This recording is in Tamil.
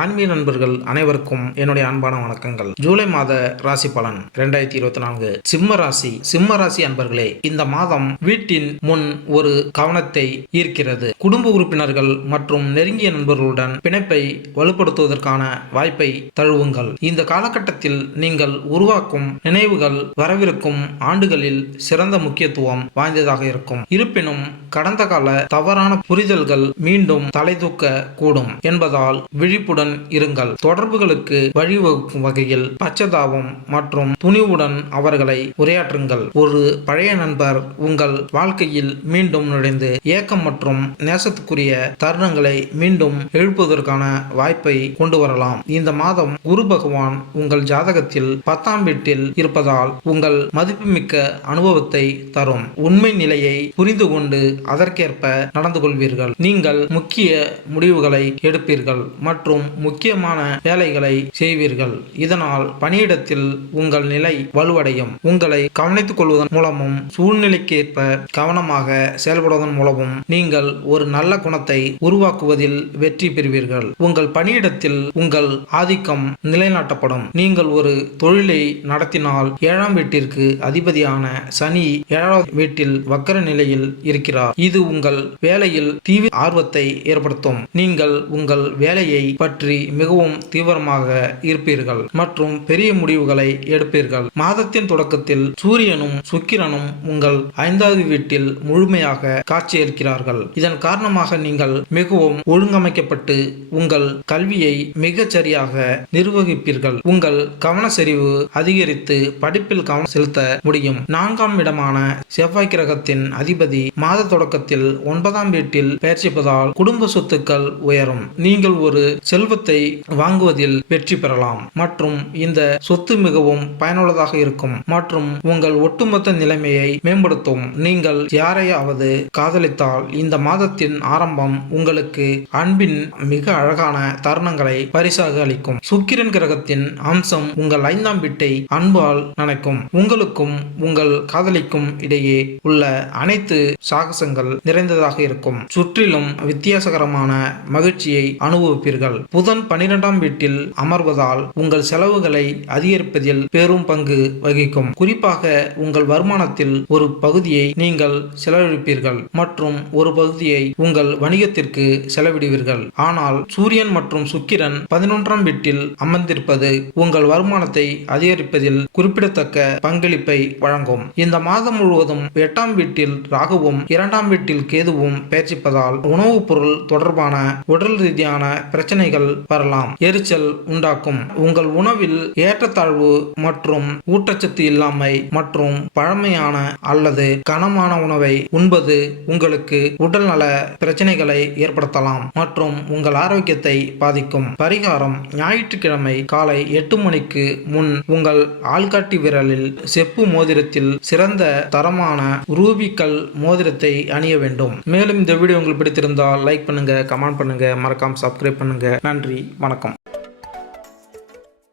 ஆன்மீக நண்பர்கள் அனைவருக்கும் என்னுடைய அன்பான வணக்கங்கள். ஜூலை மாத ராசி பலன் 2024. சிம்ம ராசி அன்பர்களே, இந்த மாதம் வீட்டின் முன் ஒரு கவனத்தை ஈர்க்கிறது. குடும்ப உறுப்பினர்கள் மற்றும் நெருங்கிய நண்பர்களுடன் பிணைப்பை வலுப்படுத்துவதற்கான வாய்ப்பை தழுவுங்கள். இந்த காலகட்டத்தில் நீங்கள் உருவாக்கும் நினைவுகள் வரவிருக்கும் ஆண்டுகளில் சிறந்த முக்கியத்துவம் வாய்ந்ததாக இருக்கும். இருப்பினும் கடந்த கால தவறான புரிதல்கள் மீண்டும் தலைதூக்க கூடும் என்பதால் விழிப்புடன் இருங்கள். தொடர்புகளுக்கு வழிவகுக்கும் வகையில் பச்சதாபம் மற்றும் துணிவுடன் அவர்களை உரையாற்றுங்கள். ஒரு பழைய நண்பர் உங்கள் வாழ்க்கையில் மீண்டும் நுழைந்து ஏக்கம் மற்றும் நேசத்துக்குரிய தருணங்களை மீண்டும் எழுப்புவதற்கான வாய்ப்பை கொண்டு வரலாம். இந்த மாதம் குரு பகவான் உங்கள் ஜாதகத்தில் 10ஆம் வீட்டில் இருப்பதால் உங்கள் மதிப்புமிக்க அனுபவத்தை தரும். உண்மை நிலையை புரிந்து கொண்டு அதற்கேற்ப நடந்து கொள்வீர்கள். நீங்கள் முக்கிய முடிவுகளை எடுப்பீர்கள் மற்றும் முக்கியமான வேலைகளை செய்வீர்கள். இதனால் பணியிடத்தில் உங்கள் நிலை வலுவடையும். உங்களை கவனித்துக் கொள்வதன் மூலமும் சூழ்நிலைக்கேற்ப கவனமாக செயல்படுவதன் மூலமும் நீங்கள் ஒரு நல்ல குணத்தை உருவாக்குவதில் வெற்றி பெறுவீர்கள். உங்கள் பணியிடத்தில் உங்கள் ஆதிக்கம் நிலைநாட்டப்படும். நீங்கள் ஒரு தொழிலை நடத்தினால் 7ஆம் வீட்டிற்கு அதிபதியான சனி 7வது வீட்டில் வக்கர நிலையில் இருக்கிறார். இது உங்கள் வேலையில் தீவிர ஆர்வத்தை ஏற்படுத்தும். நீங்கள் உங்கள் வேலையை பற்றி மிகவும் தீவிரமாக இருப்பீர்கள் மற்றும் பெரிய முடிவுகளை எடுப்பீர்கள். மாதத்தின் தொடக்கத்தில் சூரியனும் சுக்கிரனும் உங்கள் 5வது வீட்டில் முழுமையாக காட்சியளிக்கிறார்கள். இதன் காரணமாக நீங்கள் மிகவும் ஒழுங்கமைக்கப்பட்டு உங்கள் கல்வியை மிகச் சரியாக நிர்வகிப்பீர்கள். உங்கள் கவன செறிவு அதிகரித்து படிப்பில் கவனம் செலுத்த முடியும். 4ஆம் இடமான செவ்வாய் கிரகத்தின் அதிபதி மாத தொடக்கத்தில் 9ஆம் வீட்டில் பெயர்ச்சிப்பதால் குடும்ப சொத்துக்கள் உயரும். நீங்கள் ஒரு செல்வத்தை வாங்குவதில் வெற்றி பெறலாம் மற்றும் இந்த சொத்து மிகவும் பயனுள்ளதாக இருக்கும் மற்றும் உங்கள் ஒட்டுமொத்த நிலைமையை மேம்படுத்தும். நீங்கள் யாரையாவது காதலித்தால் இந்த மாதத்தின் ஆரம்பம் உங்களுக்கு அன்பின் மிக அழகான தருணங்களை பரிசாக அளிக்கும். சுக்கிரன் கிரகத்தின் அம்சம் உங்கள் 5ஆம் வீட்டை அன்பால் நினைக்கும். உங்களுக்கும் உங்கள் காதலிக்கும் இடையே உள்ள அனைத்து சாகசங்கள் நிறைந்ததாக இருக்கும். சுற்றிலும் வித்தியாசகரமான மகிழ்ச்சியை அனுபவிப்பீர்கள். புதன் 12ஆம் வீட்டில் அமர்வதால் உங்கள் செலவுகளை அதிகரிப்பதில் பெரும் பங்கு வகிக்கும். குறிப்பாக உங்கள் வருமானத்தில் ஒரு பகுதியை நீங்கள் செலவழிப்பீர்கள் மற்றும் ஒரு பகுதியை உங்கள் வணிகத்திற்கு செலவிடுவீர்கள். ஆனால் சூரியன் மற்றும் சுக்கிரன் 11ஆம் வீட்டில் அமர்ந்திருப்பது உங்கள் வருமானத்தை அதிகரிப்பதில் குறிப்பிடத்தக்க பங்களிப்பை வழங்கும். இந்த மாதம் முழுவதும் 8ஆம் வீட்டில் ராகுவும் 2ஆம் வீட்டில் கேதுவும் பெயர்ச்சிப்பதால் உணவுப் பொருள் தொடர்பான உடல் ரீதியான பிரச்சனைகள் வரலாம். எரிச்சல் உண்டாக்கும். உங்கள் உணவில் ஏற்றத்தாழ்வு மற்றும் ஊட்டச்சத்து இல்லாமை மற்றும் பழமையான அல்லது கனமான உணவை உண்பது உங்களுக்கு உடல்நல பிரச்சனைகளை ஏற்படுத்தலாம் மற்றும் உங்கள் ஆரோக்கியத்தை பாதிக்கும். பரிகாரம்: ஞாயிற்றுக்கிழமை காலை 8 மணிக்கு முன் உங்கள் ஆள்காட்டி விரலில் செப்பு மோதிரத்தில் சிறந்த தரமான ரூபிக்கல் மோதிரத்தை அணிய வேண்டும். மேலும் இந்த வீடியோ உங்களுக்கு பிடித்திருந்தால் லைக் பண்ணுங்க, கமெண்ட் பண்ணுங்க, மறக்காம சப்ஸ்கிரைப் பண்ணுங்க. நன்றி, வணக்கம்.